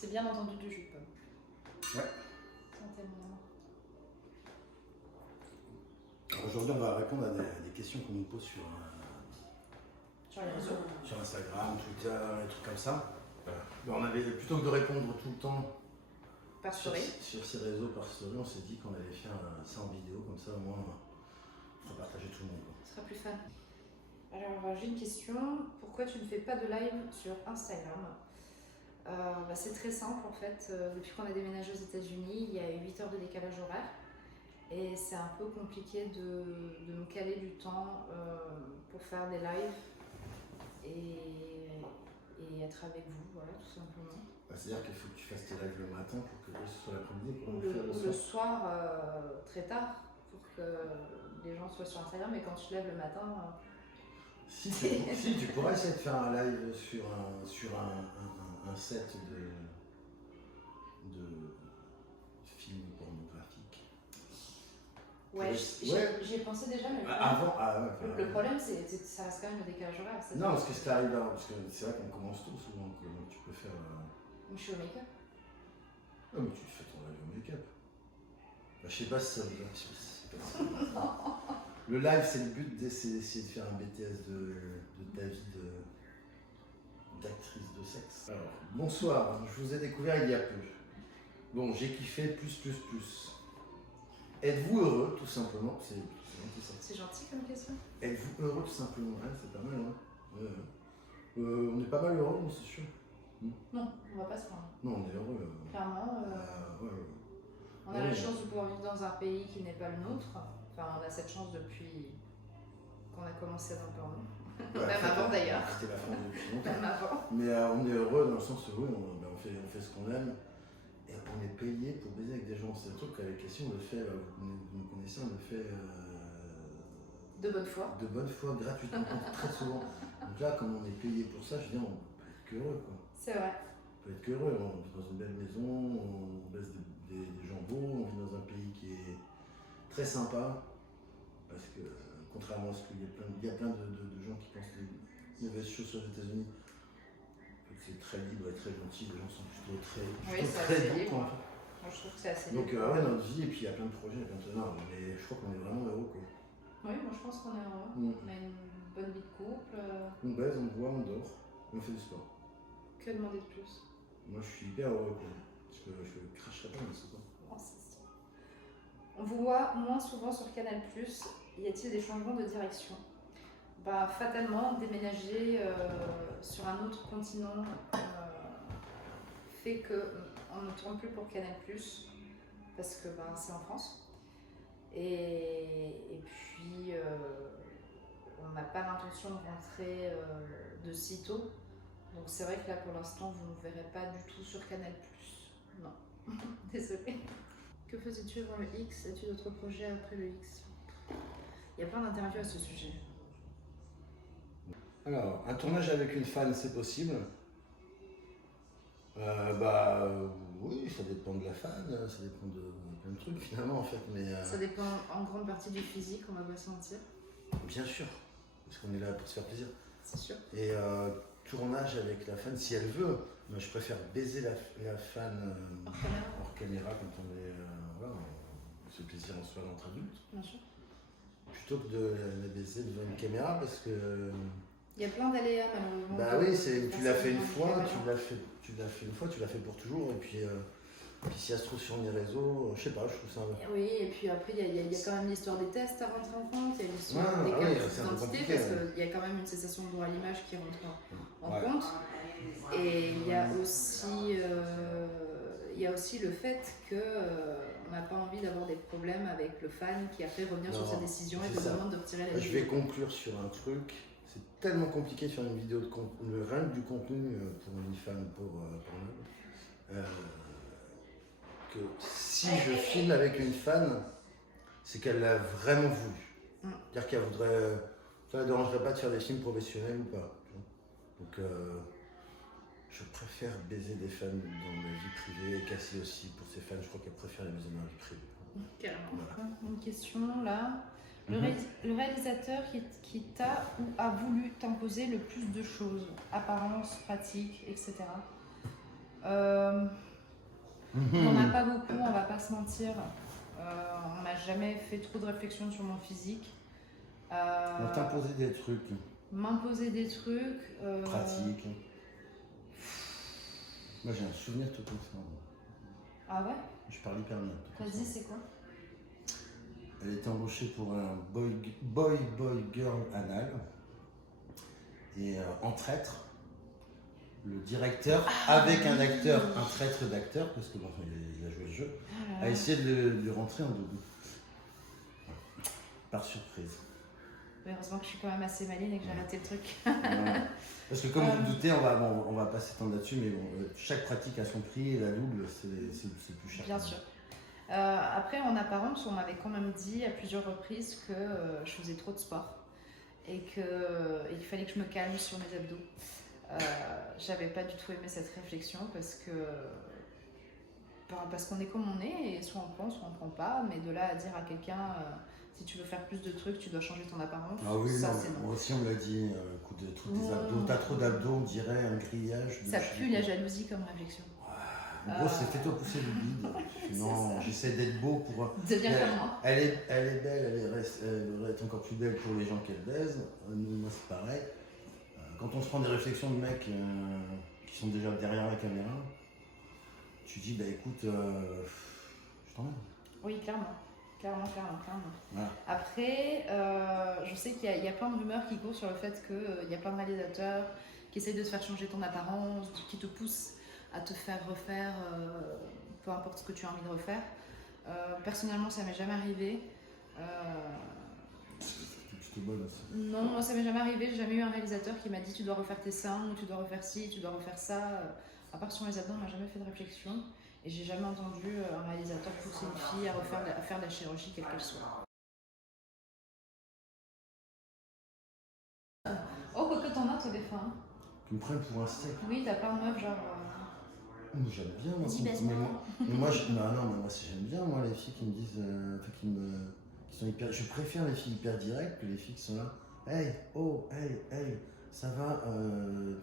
C'est bien entendu de jupe. Ouais. Santé, mon amour. Alors aujourd'hui, on va répondre à des questions qu'on nous pose Sur les réseaux. sur Instagram, Twitter, des trucs comme ça. On avait, plutôt que de répondre tout le temps Par story. sur ces réseaux par story, on s'est dit qu'on allait faire ça en vidéo, comme ça au moins on fera partager tout le monde. Quoi. Ce sera plus fun. Alors, j'ai une question. Pourquoi tu ne fais pas de live sur Instagram? C'est très simple en fait. Depuis qu'on a déménagé aux États-Unis, il y a 8 heures de décalage horaire. Et c'est un peu compliqué de me caler du temps pour faire des lives et être avec vous, voilà, tout simplement. C'est-à-dire qu'il faut que tu fasses tes lives le matin pour que ce soit l'après-midi. Ou le soir, très tard, pour que les gens soient sur Instagram. Mais quand tu te lèves le matin... Si, tu pourrais essayer de faire un live sur un set de films pornographiques. Ouais, j'y ai pensé déjà, mais le problème, c'est que ça reste quand même le décalage horaire. Non, parce que ce qui arrive là, parce que c'est vrai qu'on commence tôt souvent, donc tu peux faire. Je suis au make-up. Ah, mais tu fais ton live au make-up. Je sais pas si ça veut dire. Le live, c'est le but, c'est d'essayer de faire un BTS de ta vie d'actrice de sexe. Alors, bonsoir, je vous ai découvert il y a peu. Bon, j'ai kiffé plus. Êtes-vous heureux, tout simplement? C'est gentil ça. C'est gentil comme question. Êtes-vous heureux, tout simplement? Ouais, c'est pas mal, hein. On est pas mal heureux, c'est sûr. Non, on va pas se plaindre. Non, on est heureux. Clairement, on a la chance de pouvoir vivre dans un pays qui n'est pas le nôtre. Enfin, on a cette chance depuis qu'on a commencé dans le porno. Ouais, même avant d'ailleurs. C'était la fin depuis longtemps. Même avant. Mais on est heureux dans le sens où on fait ce qu'on aime et on est payé pour baiser avec des gens. C'est un truc qu'avec Cassie, on le fait, vous me connaissez, on le fait de bonne foi. De bonne foi, gratuitement, très souvent. Donc là, comme on est payé pour ça, je veux dire, on peut être qu'heureux. C'est vrai. On peut être qu'heureux. On vit dans une belle maison, on baisse des gens beaux, on vit dans un pays qui est très sympa. Parce que, contrairement à ce qu'il y a plein de gens qui pensent les mauvaises choses sur les États-Unis, c'est très libre et très gentil, les gens sont plutôt très doux. Moi, je trouve que c'est assez donc, ouais, notre vie, et puis il y a plein de projets, mais je crois qu'on est vraiment heureux, quoi. Oui, moi je pense qu'on est heureux. On a une bonne vie de couple. On baise, on boit, on dort, on fait du sport. Que demander de plus? Moi, je suis hyper heureux, quoi. Je cracherai pas, mais c'est pas. On vous voit moins souvent sur Canal+. Y a-t-il des changements de direction? Fatalement, déménager sur un autre continent fait qu'on ne tourne plus pour Canal+, parce que c'est en France. Et puis, on n'a pas l'intention de rentrer de sitôt. Donc c'est vrai que là, pour l'instant, vous ne nous verrez pas du tout sur Canal+. Non, désolée. Que faisais-tu avant le X? As-tu d'autres projets après le X? Il y a plein d'interviews à ce sujet. Alors, un tournage avec une fan, c'est possible? Oui, ça dépend de la fan, ça dépend de plein de trucs finalement en fait. Mais, ça dépend en grande partie du physique, on va pas se mentir. Bien sûr, parce qu'on est là pour se faire plaisir. C'est sûr. Et tournage avec la fan, si elle veut, moi je préfère baiser la fan hors caméra quand on est. Voilà, on se fait plaisir en soirée entre adultes. Bien sûr. Plutôt que de la baiser devant une caméra parce que. Il y a plein d'aléas malheureusement. Bah oui, tu l'as fait une fois, tu l'as fait pour toujours, et puis si ça se trouve sur les réseaux, je sais pas, je trouve ça. Oui, et puis après il y a quand même l'histoire des tests à rentrer en compte, il y a l'histoire des cartes d'identité, parce qu'il y a quand même une cessation de droit à l'image qui rentre en compte. Et il y a aussi le fait qu'on n'a pas envie d'avoir des problèmes avec le fan qui a fait revenir sur sa décision et te demande de retirer la vidéo. Je vais conclure sur un truc. C'est tellement compliqué de faire une vidéo de contenu, rien que du contenu pour une fan pour que si je filme avec une fan, c'est qu'elle l'a vraiment voulu. C'est-à-dire qu'elle voudrait. Ça ne dérangerait pas de faire des films professionnels ou pas. Donc je préfère baiser des fans dans ma vie privée et Cassie aussi pour ses fans, je crois qu'elle préfère les baiser dans la vie privée. Carrément. Voilà. Une question là. Le réalisateur qui t'a ou a voulu t'imposer le plus de choses, apparence, pratique, etc. On n'en a pas beaucoup, on va pas se mentir. On n'a jamais fait trop de réflexion sur mon physique. On t'a imposé des trucs M'imposer des trucs. pratiques. Moi j'ai un souvenir tout comme ça. Ah ouais? Je parle hyper bien. Vas-y, c'est quoi? Elle était embauchée pour un boy girl anal. Et en traître, le directeur, avec un acteur, un traître d'acteur, parce que bon, il a joué le jeu, a essayé de lui rentrer en double. Par surprise. Heureusement que je suis quand même assez maline et que j'ai raté le truc. Ouais. Parce que comme vous le doutez, on va pas s'étendre là-dessus, mais bon, chaque pratique a son prix et la double, c'est plus cher. Bien sûr. Après, en apparence, on m'avait quand même dit à plusieurs reprises que je faisais trop de sport et qu'il fallait que je me calme sur mes abdos. J'avais pas du tout aimé cette réflexion parce qu'on est comme on est et soit on prend, soit on prend pas, mais de là à dire à quelqu'un si tu veux faire plus de trucs, tu dois changer ton apparence. Ah oui, ça, non, c'est non. moi aussi on me l'a dit, écoute, des abdos, t'as trop d'abdos, on dirait un grillage. Ça pue la jalousie comme réflexion. En gros, c'est fais-toi pousser le bide. Non, j'essaie d'être beau pour. Deviens comme moi. Elle est belle, elle va être encore plus belle pour les gens qu'elle baise. Moi, c'est pareil. Quand on se prend des réflexions de mecs qui sont déjà derrière la caméra, tu dis, bah écoute, je t'emmène. Oui, clairement. Clairement. Voilà. Après, je sais qu'il y a plein de rumeurs qui courent sur le fait qu'il y a plein de réalisateurs qui essayent de te faire changer ton apparence, qui te poussent à te faire refaire peu importe ce que tu as envie de refaire. Personnellement, ça m'est jamais arrivé. C'est plutôt bonne aussi. Non, moi ça m'est jamais arrivé. J'ai jamais eu un réalisateur qui m'a dit tu dois refaire tes seins, ou tu dois refaire ci, tu dois refaire ça. À part sur les abdos, on m'a jamais fait de réflexion. Et j'ai jamais entendu un réalisateur pousser une fille à faire de la chirurgie, quelle qu'elle soit. Oh, quoi que t'en as, toi, des fois. Hein. Qui me prennent pour un steak. Oui, t'as plein de meufs, genre. J'aime bien, moi. Dis Mais moi, j'aime bien, moi, les filles qui me disent. Qui sont hyper. Je préfère les filles hyper directes que les filles qui sont là. Hey, oh, hey, ça va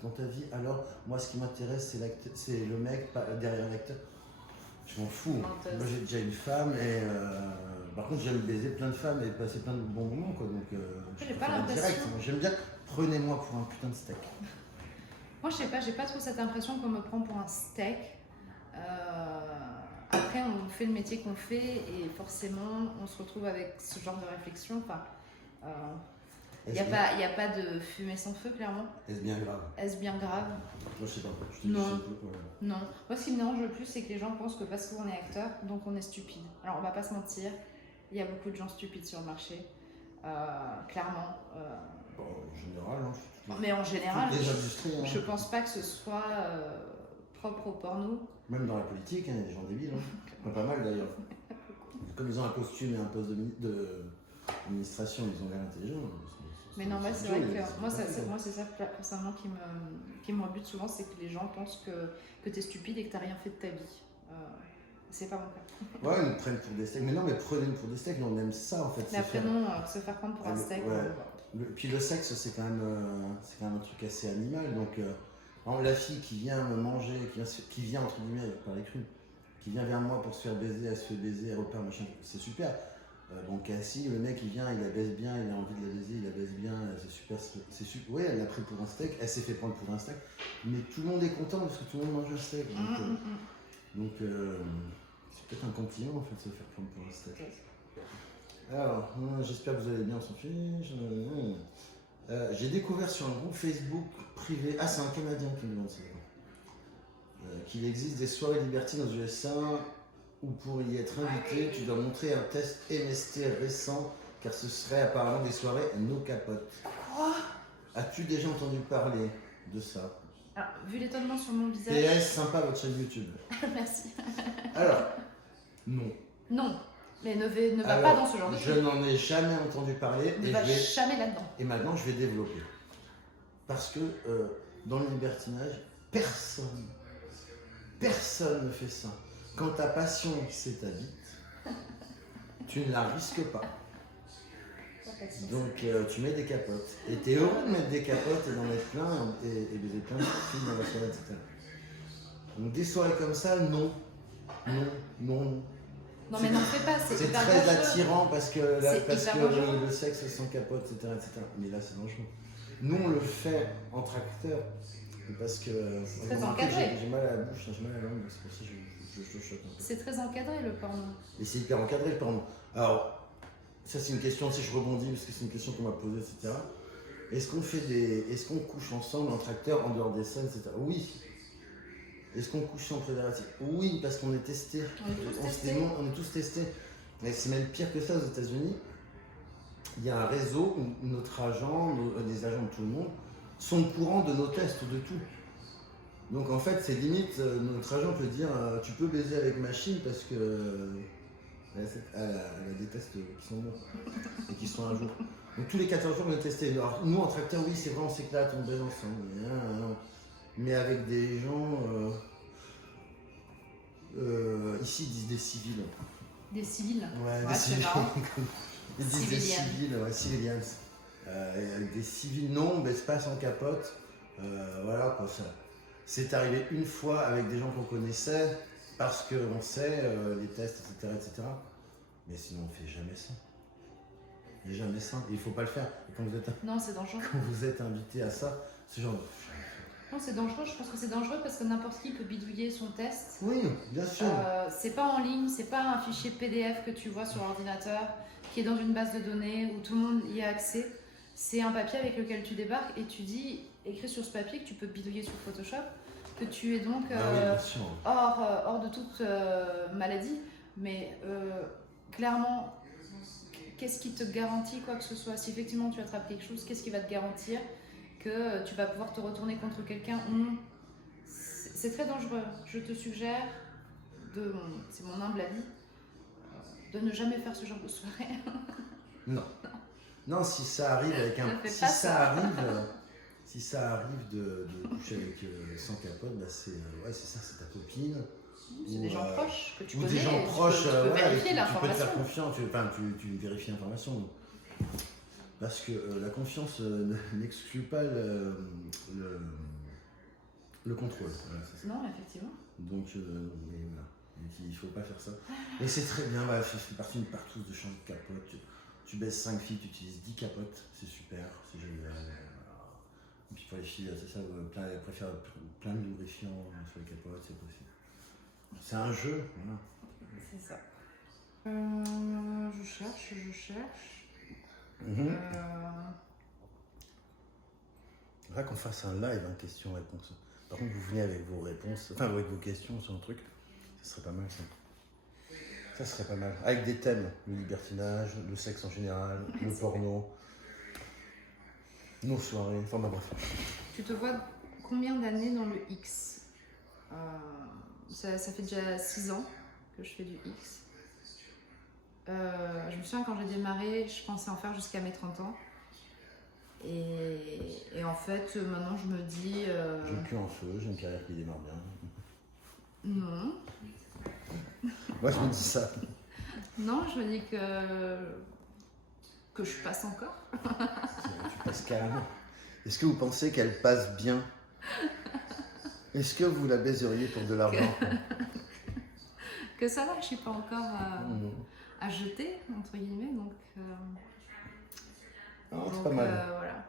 dans ta vie? Alors, moi, ce qui m'intéresse, c'est le mec derrière l'acteur. Je m'en fous. Moi, j'ai déjà une femme et. Par contre, j'aime baiser plein de femmes et passer plein de bons moments, quoi. Donc, j'ai pas l'impression. direct. J'aime bien. Prenez-moi pour un putain de steak. Moi, je sais pas, j'ai pas trop cette impression qu'on me prend pour un steak. Après, on fait le métier qu'on fait et forcément, on se retrouve avec ce genre de réflexion. Enfin, il n'y a pas de fumée sans feu, clairement. Est-ce bien grave? Est-ce bien grave? Moi, je sais pas. Non. Non. Moi, ce qui me dérange le plus, c'est que les gens pensent que parce qu'on est acteur, donc on est stupide. Alors, on va pas se mentir, il y a beaucoup de gens stupides sur le marché. Clairement. Bon, en général, hein. Mais en général, je hein. pense pas que ce soit propre au porno. Même dans la politique, il y a des gens débiles. Hein. Pas mal d'ailleurs. Comme ils ont un costume et un poste d'administration, ils ont l'air intelligents. Mais non, moi c'est vrai que moi c'est ça personnellement qui me rebute souvent, c'est que les gens pensent que t'es stupide et que t'as rien fait de ta vie. C'est pas mon cas. Ouais, ils nous prennent pour des steaks. Mais non, mais prenez-nous pour des steaks, nous on aime ça en fait. Mais après non, se faire prendre pour un steak. Ouais. Puis le sexe, c'est quand même un truc assez animal. Donc, la fille qui vient me manger, qui vient entre guillemets, par les crues, qui vient vers moi pour se faire baiser, elle se fait baiser, elle repart, machin, c'est super. Bon, Cassie, le mec il vient, il la baise bien, il a envie de la baiser, il la baise bien, c'est super. Ouais, elle l'a pris pour un steak, elle s'est fait prendre pour un steak, mais tout le monde est content parce que tout le monde mange le steak. Donc, c'est peut-être un compliment en fait de se faire prendre pour un steak. Alors, j'espère que vous allez bien, on s'en fiche. J'ai découvert sur un groupe Facebook privé, c'est un Canadien qui me demande ça, qu'il existe des soirées libertines aux USA où pour y être invité, tu dois montrer un test MST récent car ce serait apparemment des soirées no capote. Quoi? As-tu déjà entendu parler de ça? Alors, vu l'étonnement sur mon visage. PS, sympa votre chaîne YouTube. Merci. Alors, non. Non. Mais ne va pas dans ce genre de choses. Je n'en ai jamais entendu parler. Ne va jamais là-dedans. Et maintenant, je vais développer. Parce que dans le libertinage, personne ne fait ça. Quand ta passion, c'est ta bite, tu ne la risques pas. Donc, tu mets des capotes. Et tu es heureux de mettre des capotes et d'en mettre plein et baiser plein de filles dans la soirée, etc. Donc des soirées comme ça, non. Non. Non, mais n'en fais pas, c'est C'est hyper très dangereux. attirant parce que, C'est hyper dangereux. le sexe sans capote, etc., etc. Mais là, c'est dangereux. Nous, on le fait entre acteurs parce que très vous remarquez, encadré. j'ai mal à la bouche, j'ai mal à la langue, c'est pour ça que je chuchote un peu. C'est très encadré le porno. Et c'est hyper encadré le porno. Alors, ça c'est une question, si je rebondis, parce que c'est une question qu'on m'a posée, etc. Est-ce qu'on couche ensemble entre acteurs en dehors des scènes, etc. Oui. Est-ce qu'on couche sans préservatif? Oui, parce qu'on est testés. On est tous testés. Et c'est même pire que ça aux États-Unis. Il y a un réseau où notre agent, des agents de tout le monde, sont au courant de nos tests, de tout. Donc en fait, c'est limite, notre agent peut dire tu peux baiser avec machine parce que elle a des tests qui sont bons et qui sont un jour. Donc tous les 14 jours, on est testé. Alors nous, en tracteur, oui, c'est vrai, on s'éclate, on baise ensemble. Mais avec des gens. Ici, ils disent des civils. Des civils. Ouais, des c'est civils. marrant. Ils disent des civils, ouais, civilians. Avec des civils, non, on baisse pas sans capote. Voilà, quoi, ça. C'est arrivé une fois avec des gens qu'on connaissait, parce qu'on sait les tests, etc. Mais sinon, on fait jamais ça. Jamais ça. Il faut pas le faire. Et quand Non, c'est dangereux. Quand vous êtes invité à ça, c'est genre. Non, c'est dangereux. Je pense que c'est dangereux parce que n'importe qui peut bidouiller son test. Oui, bien sûr. C'est pas en ligne, c'est pas un fichier PDF que tu vois sur ordinateur qui est dans une base de données où tout le monde y a accès. C'est un papier avec lequel tu débarques et tu dis, écrit sur ce papier que tu peux bidouiller sur Photoshop, que tu es donc hors de toute maladie. Mais clairement, qu'est-ce qui te garantit quoi que ce soit? Si effectivement tu attrapes quelque chose, qu'est-ce qui va te garantir que tu vas pouvoir te retourner contre quelqu'un ou non? C'est très dangereux. Je te suggère, c'est mon humble avis, de ne jamais faire ce genre de soirée. Non, si ça arrive avec un. Si ça arrive de coucher avec sans capote, bah c'est ça, c'est ta copine. C'est des gens proches que tu ou connais. Des gens proches, tu peux vérifier tu l'information. peux te faire confiance, tu vérifies l'information. Parce que la confiance n'exclut pas le contrôle. Voilà, non, effectivement. Donc, mais voilà. Donc, il ne faut pas faire ça. Mais c'est très bien, je fais partie d'une partouze de changer de capote. Tu baisses 5 filles, tu utilises 10 capotes, c'est super, c'est génial. Et puis pour les filles, c'est ça, elles préfèrent plein de lubrifiants sur les capotes, c'est possible. C'est un jeu, voilà. C'est ça. Je cherche. Faudrait qu'on fasse un live, question-réponse. Par contre, vous venez avec vos réponses, enfin avec vos questions sur un truc, ça serait pas mal ça. Ça serait pas mal. Avec des thèmes, le libertinage, le sexe en général, le porno, nos soirées, enfin bref. Tu te vois combien d'années dans le X? Ça fait déjà 6 ans que je fais du X. Je me souviens quand j'ai démarré, je pensais en faire jusqu'à mes 30 ans. Et en fait, maintenant je me dis. J'ai le cul en feu, j'ai une carrière qui démarre bien. Non. Moi je me dis ça. Non, je me dis que je passe encore. Tu passes carrément. Est-ce que vous pensez qu'elle passe bien? Est-ce que vous la baiseriez pour de l'argent? Que ça va, je suis pas encore à jeter, entre guillemets, donc... c'est pas mal. Voilà.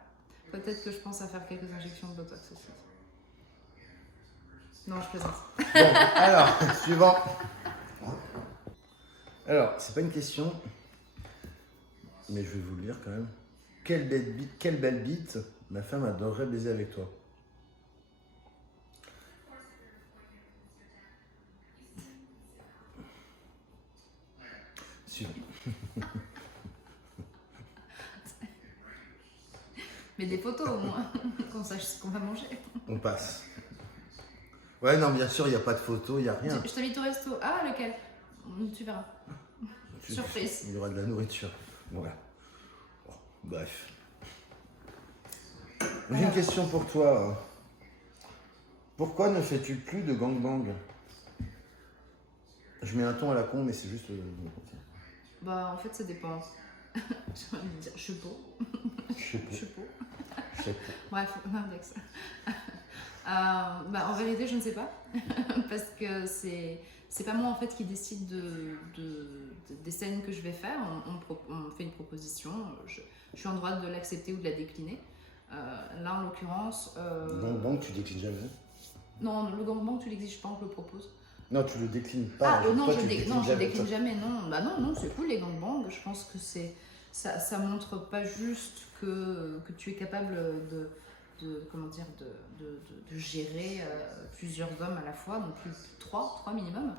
Peut-être que je pense à faire quelques injections de Botox aussi. Non, je plaisante. Bon, alors, suivant. Alors, c'est pas une question, mais je vais vous le lire quand même. Quelle belle bite, ma femme adorerait baiser avec toi. Suivant. Mais des photos au moins, qu'on sache ce qu'on va manger. On passe. Ouais, non, bien sûr, il n'y a pas de photo, il n'y a rien. Je t'invite au resto. Ah, lequel? Tu verras. Surprise. Il y aura de la nourriture. Voilà. Bon, bref. J'ai une question pour toi. Pourquoi ne fais-tu plus de gangbang? Je mets un ton à la con, mais c'est juste... Bah, en fait, ça dépend. J'ai envie de dire, je suis beau. Je suis beau. Bref, l'index. En vérité, je ne sais pas. Parce que c'est pas moi en fait qui décide des scènes que je vais faire. On me fait une proposition. Je suis en droit de l'accepter ou de la décliner. Là, en l'occurrence. Gangbang, tu déclines jamais? Non, le gangbang, tu l'exiges pas, on te le propose. Non, tu le déclines pas. Non, je décline jamais. Non, non, c'est cool les gangbangs. Je pense que ça montre pas juste que tu es capable de gérer plusieurs hommes à la fois, donc trois minimum.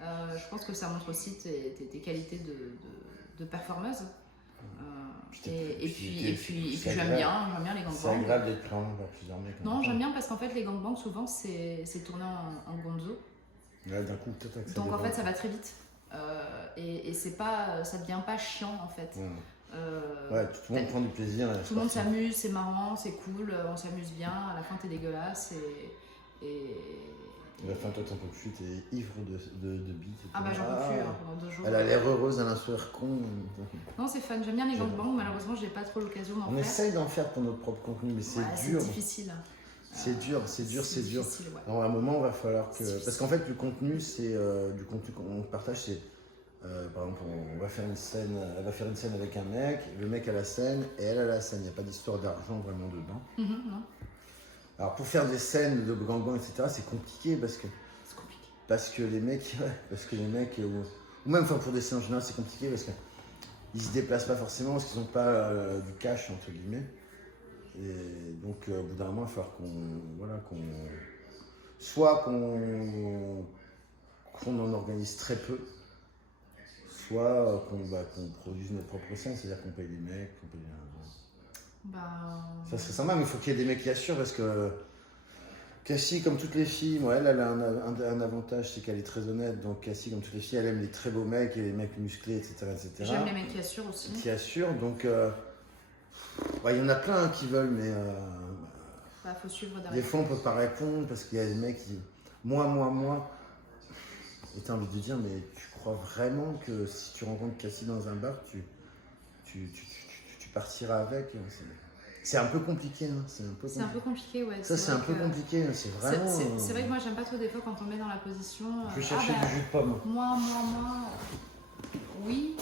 Je pense que ça montre aussi tes qualités de performeuse. Et puis j'aime bien les gangbangs. C'est agréable d'être pris en main par plusieurs mecs. Non, j'aime bien parce qu'en fait les gangbangs souvent c'est tourné en gonzo. Ouais, d'un coup, peut-être. Donc en fait ça va très vite. Et c'est pas, ça devient pas chiant en fait. Ouais, tout le monde prend du plaisir. Tout le monde s'amuse, c'est marrant, c'est cool, on s'amuse bien. À la fin t'es dégueulasse À la fin, toi, t'en peux plus, t'es ivre de bite. Ah bah j'en peux plus pendant 2 jours. Elle a l'air heureuse, elle a un sourire con. Non, c'est fun, j'aime bien les gangbangs, malheureusement j'ai pas trop l'occasion d'en faire. On essaye d'en faire pour notre propre contenu, mais c'est dur. C'est difficile. C'est dur. Ouais. Alors à un moment, il va falloir que. Parce qu'en fait, le contenu, c'est du contenu qu'on partage, c'est. Par exemple, on va faire une scène, elle va faire une scène avec un mec, le mec a la scène et elle a la scène. Il n'y a pas d'histoire d'argent vraiment dedans. Non. Alors pour faire des scènes de gangbang, etc., c'est compliqué parce que les mecs, ou même pour des scènes en général, c'est compliqué parce qu'ils se déplacent pas forcément parce qu'ils n'ont pas du cash entre guillemets. Et donc au bout d'un moment, il va falloir qu'on en organise très peu, soit qu'on produise notre propre scène, c'est-à-dire qu'on paye les mecs, qu'on paye Ça serait sympa, mais il faut qu'il y ait des mecs qui assurent parce que Cassie, comme toutes les filles, moi, elle a un avantage, c'est qu'elle est très honnête. Donc Cassie, comme toutes les filles, elle aime les très beaux mecs et les mecs musclés, etc. J'aime les mecs qui assurent aussi. Qui assurent, donc il y en a plein qui veulent, mais faut suivre derrière. Des fois, on peut pas répondre parce qu'il y a des mecs qui... Moi... Et t'as envie de dire, mais tu crois vraiment que si tu rencontres Cassie dans un bar, tu partiras avec? C'est un peu compliqué, hein. C'est un peu compliqué, ouais. Ça, c'est un peu compliqué, c'est vraiment... C'est vrai que moi, j'aime pas trop des fois quand on met dans la position... Je vais chercher du jus de pomme. Moi, oui,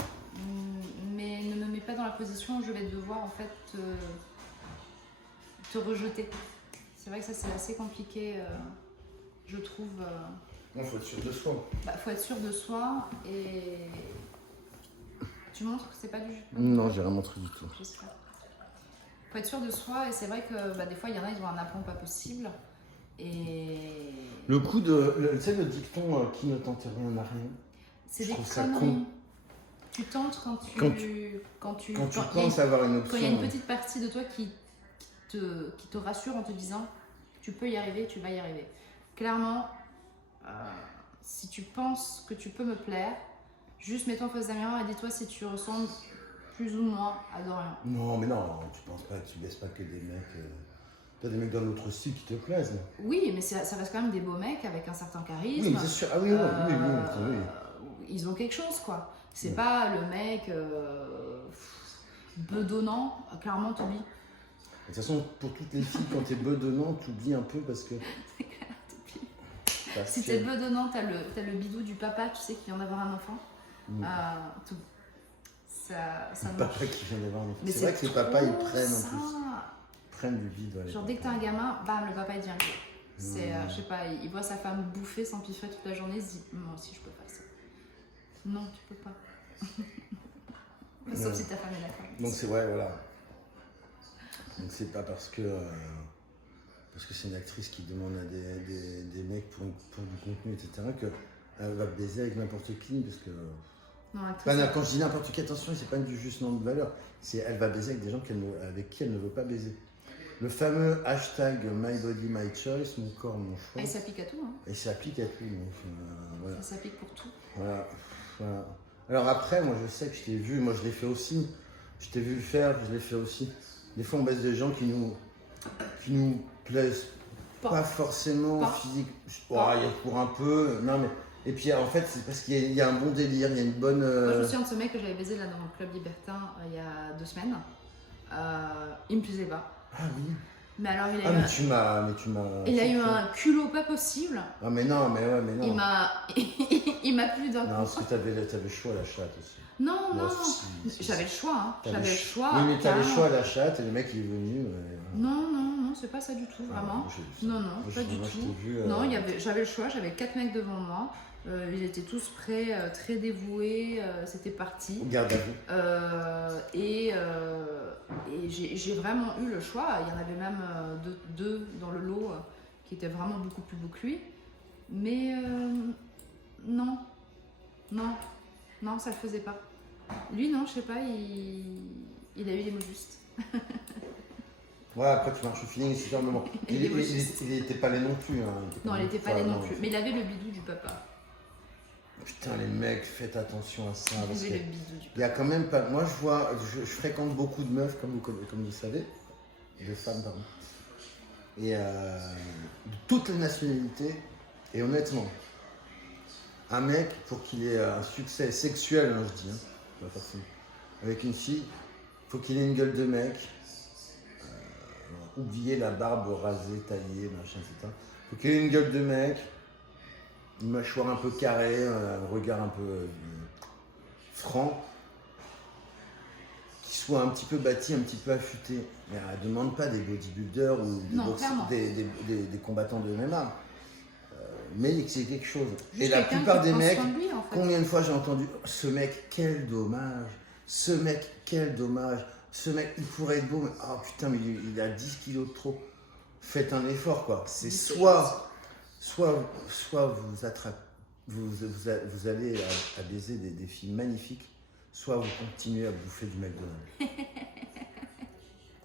mais ne me mets pas dans la position où je vais devoir, en fait, te rejeter. C'est vrai que ça, c'est assez compliqué, je trouve... Non, faut être sûr de soi. Faut être sûr de soi et... Tu montres que c'est pas du jus de pomme? Non, j'ai rien montré du tout. J'espère. Faut être sûr de soi et c'est vrai que des fois il y en a, ils ont un aplomb pas possible et... Le coup de... Tu sais le dicton qui ne tente rien n'a rien. C'est des conneries. Tu tentes quand tu penses avoir une option. Quand il y a une petite partie de toi qui te rassure en te disant tu peux y arriver, tu vas y arriver. Clairement, si tu penses que tu peux me plaire, juste mets-toi en face de la miroir et dis-toi si tu ressembles plus ou moins à Dorian. Non, mais non, tu penses pas, tu laisses pas que des mecs... T'as des mecs dans notre style qui te plaisent. Là. Oui, mais ça reste quand même des beaux mecs avec un certain charisme. Oui, c'est sûr. Ah oui, oui. Ils ont quelque chose, quoi. C'est pas le mec bedonnant, clairement, t'oublies. De toute façon, pour toutes les filles, quand t'es bedonnant, t'oublies un peu parce que... C'est clair, t'oublies. Si t'es bedonnant, t'as le bidou du papa, tu sais, qui vient d'avoir un enfant. Ça papa qui vient d'avoir un enfant. C'est vrai que les papas, ils prennent en plus. Prennent du bide. Genre dès que t'as un gamin, bam, le papa il devient gay. C'est, je sais pas, il voit sa femme bouffer, s'empiffrer toute la journée, il se dit, moi aussi je peux faire ça. Non, tu peux pas. Sauf si ta femme est d'accord. Donc c'est voilà. Donc c'est pas parce que c'est une actrice qui demande à des mecs pour du contenu, etc., qu'elle va baiser avec n'importe qui, parce que... Non, quand je dis n'importe qui, attention, c'est pas du juste nombre de valeur. C'est elle va baiser avec des gens avec qui elle ne veut pas baiser. Le fameux hashtag My Body My Choice, mon corps, mon choix. Et il s'applique à tout. Hein. Et il s'applique à tout. Donc, voilà. Ça s'applique pour tout. Voilà. Alors après, moi je sais que je t'ai vu, moi je l'ai fait aussi. Je t'ai vu le faire, je l'ai fait aussi. Des fois on baisse des gens qui nous plaisent pas forcément physique. Il y a pour un peu. Non mais. Et puis en fait, c'est parce qu'il y a un bon délire, il y a une bonne... Moi je me souviens de ce mec que j'avais baisé là dans le club libertin il y a 2 semaines. Il me plaisait pas. Ah oui. Mais alors, il a Ah, eu mais un... tu m'as. Il a eu un culot pas possible. Ah, mais non, mais non. Il m'a plu d'un Non, coup. parce que t'avais le choix à la chatte aussi. Non, Moi, non, si. j'avais le choix. Hein. T'avais J'avais le choix. Oui, mais t'avais le carrément. choix à la chatte et le mec il est venu. Non, c'est pas ça du tout, vraiment. moi, j'ai vu ça. Non, Moi, pas du moi, je tout. t'ai vu, Non, j'avais le choix, j'avais 4 mecs devant moi. Ils étaient tous prêts, très dévoués, c'était parti. Garde à vous. Et j'ai vraiment eu le choix. Il y en avait même deux dans le lot qui étaient vraiment beaucoup plus beaux que lui. Mais non, ça le faisait pas. Lui, non, je sais pas, il a eu les mots justes. Ouais, après tu marches au feeling, c'est sûr, mais bon. Il était pas laid non plus. Hein. Non, il était pas laid non plus. Mais il avait le bidou du papa. Putain, les mecs, faites attention à ça. Parce Il que avait le bidou du papa. il y a quand même pas. Moi, je fréquente beaucoup de meufs, comme vous le savez. De femmes, pardon. Et de toutes les nationalités. Et honnêtement, un mec, pour qu'il ait un succès sexuel, hein, je dis, hein, pas forcément, avec une fille, faut qu'il ait une gueule de mec. Oubliez la barbe rasée, taillée, machin, etc. Faut qu'il ait une gueule de mec, une mâchoire un peu carrée, un regard un peu franc, qui soit un petit peu bâti, un petit peu affûté. Mais elle ne demande pas des bodybuilders ou des combattants de MMA. Mais c'est quelque chose. Juste et la plupart des mecs, lui, en fait. combien de fois j'ai entendu ce mec, quel dommage, ce mec, quel dommage, ce mec, il pourrait être beau, mais oh putain, mais il a 10 kilos de trop. Faites un effort, quoi. C'est soit vous attrapez, vous allez à baiser des filles magnifiques, soit vous continuez à bouffer du McDonald's.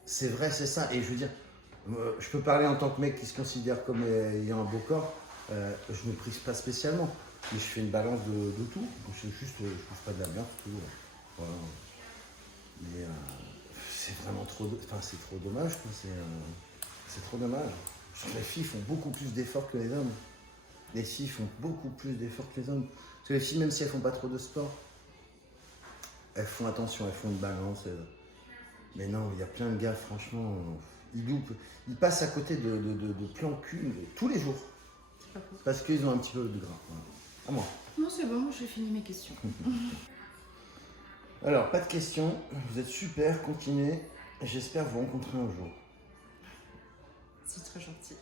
C'est vrai, c'est ça. Et je veux dire, je peux parler en tant que mec qui se considère comme ayant un beau corps. Je ne prise pas spécialement, mais je fais une balance de tout. Je bouffe pas de la merde, tout. Voilà. Mais c'est vraiment trop, c'est trop dommage, quoi. C'est trop dommage. Je trouve que les filles font beaucoup plus d'efforts que les hommes. Les filles font beaucoup plus d'efforts que les hommes. Parce que les filles, même si elles font pas trop de sport, elles font attention, elles font une balance. Mais non, il y a plein de gars, franchement, ils loupent. Ils passent à côté de plans cul tous les jours. Parce qu'ils ont un petit peu de gras. Voilà. À moi. Non, c'est bon, j'ai fini mes questions. Alors, pas de questions. Vous êtes super, continuez. J'espère vous rencontrer un jour. C'est très gentil.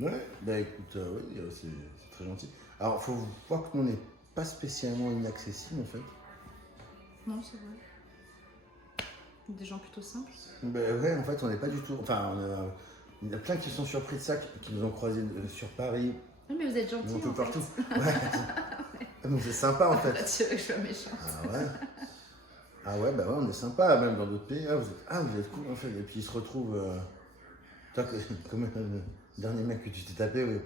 Ouais, bah écoute, oui, c'est très gentil. Alors, faut voir que nous, on n'est pas spécialement inaccessible, en fait. Non, c'est vrai. Des gens plutôt simples. Bah ouais, en fait, on n'est pas du tout... Enfin, il y en a plein qui sont surpris de ça, qui nous ont croisés sur Paris. Oui, mais vous êtes gentils, Un peu en partout. fait. Ouais. Donc c'est sympa, en fait. Là, tu veux que je sois méchante. Ah ouais. Ah ouais, bah ouais, on est sympa, même dans d'autres pays. Ah, vous êtes cool, en fait. Et puis ils se retrouvent... Toi, comme le dernier mec que tu t'es tapé, où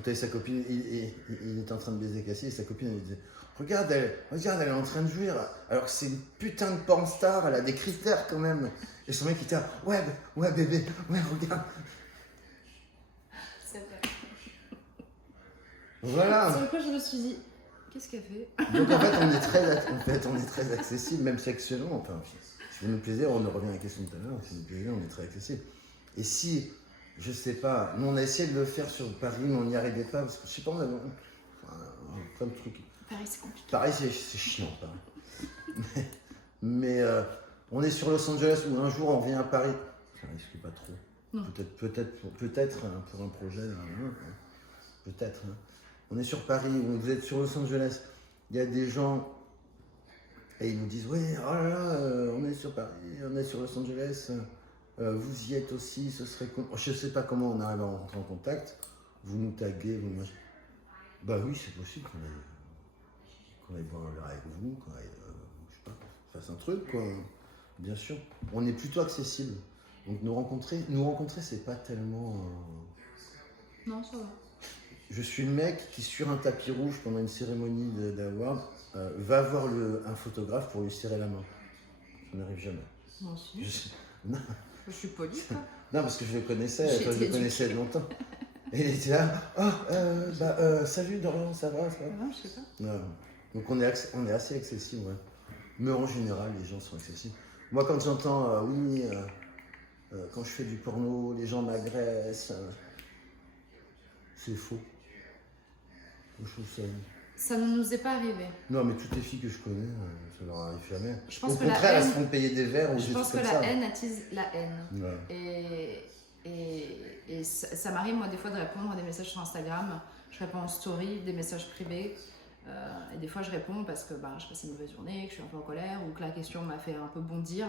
t'avais sa copine, il était en train de baiser Cassie, et sa copine, elle lui disait regarde, elle est en train de jouir, alors que c'est une putain de porn star, elle a des critères quand même. Et son mec, il était là, ouais bébé, ouais, regarde. C'est vrai. Voilà. Sur le coup, je me suis dit, qu'est-ce qu'elle fait? Donc en fait, on est très accessible, même sexuellement. Enfin, si vous nous plaisez, on revient à la question de tout à l'heure, si vous nous plaisez, on est très accessible. Et si, je sais pas, nous on a essayé de le faire sur Paris, mais on n'y arrivait pas, parce que je sais pas, on avait plein de trucs. Paris, c'est compliqué. Pareil, c'est chiant, Paris. mais on est sur Los Angeles, où un jour on vient à Paris. Ça risque pas trop. Non. Peut-être pour un projet. Peut-être. Hein. On est sur Paris, vous êtes sur Los Angeles. Il y a des gens et ils nous disent oui, oh là là, on est sur Paris, on est sur Los Angeles. Vous y êtes aussi, ce serait con. Je ne sais pas comment on arrive à rentrer en contact. Vous nous taguez, vous machin. Bah oui, c'est possible qu'on aille boire un verre avec vous, qu'on aille, je sais pas, fasse un truc, quoi. Bien sûr. On est plutôt accessible. Donc nous rencontrer, c'est pas tellement. Non, ça va. Je suis le mec qui, sur un tapis rouge, pendant une cérémonie d'award, va voir un photographe pour lui serrer la main. Ça n'arrive jamais. Moi aussi. Non. Je suis polie, quoi. Non, parce que je le connaissais, je le connaissais longtemps. Et il était là, salut Dorian, ça va? Non, je sais pas. Non. Donc on est assez accessible, ouais. Mais en général, les gens sont accessibles. Moi, quand j'entends, quand je fais du porno, les gens m'agressent. C'est faux. Je trouve ça... Ça ne nous est pas arrivé. Non, mais toutes les filles que je connais, ça leur arrive jamais. Je pense Au que la contraire, elles haine- se font payer des verres ou Je des pense que trucs comme la ça. haine attise la haine. Ouais. Et ça m'arrive, moi, des fois, de répondre à des messages sur Instagram. Je réponds en story, des messages privés. Et des fois, je réponds parce que je passe une mauvaise journée, que je suis un peu en colère ou que la question m'a fait un peu bondir.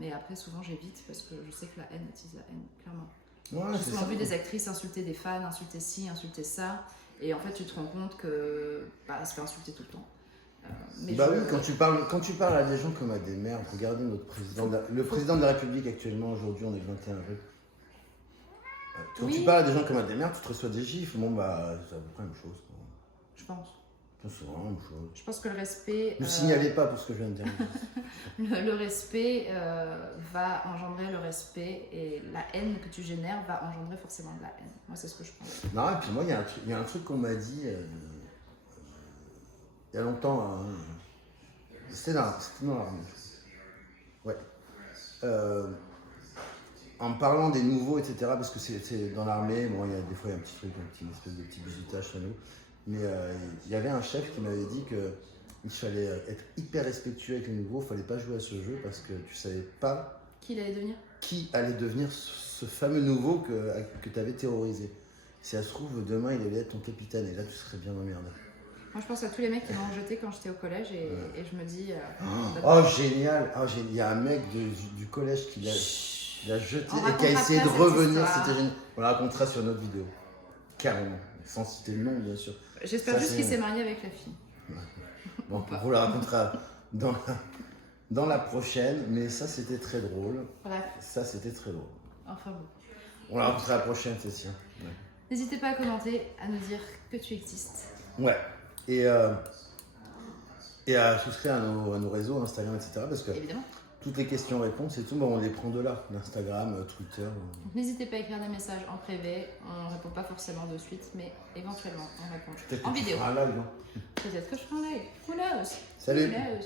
Mais après, souvent, j'évite parce que je sais que la haine attise la haine, clairement. Ouais, J'ai c'est souvent ça. vu des actrices insulter des fans, insulter ci, insulter ça. Et en fait, tu te rends compte que elle se fait insulter tout le temps. Mais Bah oui, quand tu parles à des gens comme à des merdes, regardez notre président, le président de la République actuellement, aujourd'hui, on est le 21 avril. Quand Oui. tu parles à des gens comme à des merdes, tu te reçois des gifles. Bon, bah, c'est à peu près la même chose. Quoi. Je pense. C'est vraiment la même chose. Je pense que le respect. Ne signalez pas pour ce que je viens de dire. Le respect va engendrer le respect et la haine que tu génères va engendrer forcément de la haine. Moi, c'est ce que je pense. Non, et puis moi, il y a un truc qu'on m'a dit il y a longtemps. C'était dans l'armée. Ouais. En me parlant des nouveaux, etc., parce que c'est dans l'armée, bon, il y a des fois il y a un petit truc, une espèce de petit bisutage chez nous. Mais il y avait un chef qui m'avait dit qu'il fallait être hyper respectueux avec les nouveaux, il fallait pas jouer à ce jeu parce que tu savais pas Qui il allait devenir? qui allait devenir ce fameux nouveau que tu avais terrorisé. Si ça se trouve, demain il allait être ton capitaine et là tu serais bien emmerdé. Moi, je pense à tous les mecs qui m'ont jeté quand j'étais au collège et je me dis. Oh génial! Il y a un mec du collège qui l'a jeté On et qui a racontera essayé pas de cette revenir, histoire. c'était génial. On la racontera sur notre vidéo. Carrément. Sans citer le nom bien sûr. J'espère Ça, juste c'est- qu'il s'est marié avec la fille. Bon, on vous la racontera dans la prochaine, mais ça c'était très drôle. Bref, Ça c'était très drôle. enfin bon. On la racontera la prochaine, c'est sûr. N'hésitez pas à commenter, à nous dire que tu existes. Ouais. Et à souscrire à nos réseaux, Instagram, etc. Parce que Évidemment. toutes les questions-réponses et tout, bon, on les prend de là. D'Instagram, Twitter. Donc, n'hésitez pas à écrire des messages en privé. On ne répond pas forcément de suite, mais éventuellement, on répond Peut-être en que tu vidéo. feras un live, hein. Peut-être que je ferai un live. Who knows? Salut. Who knows?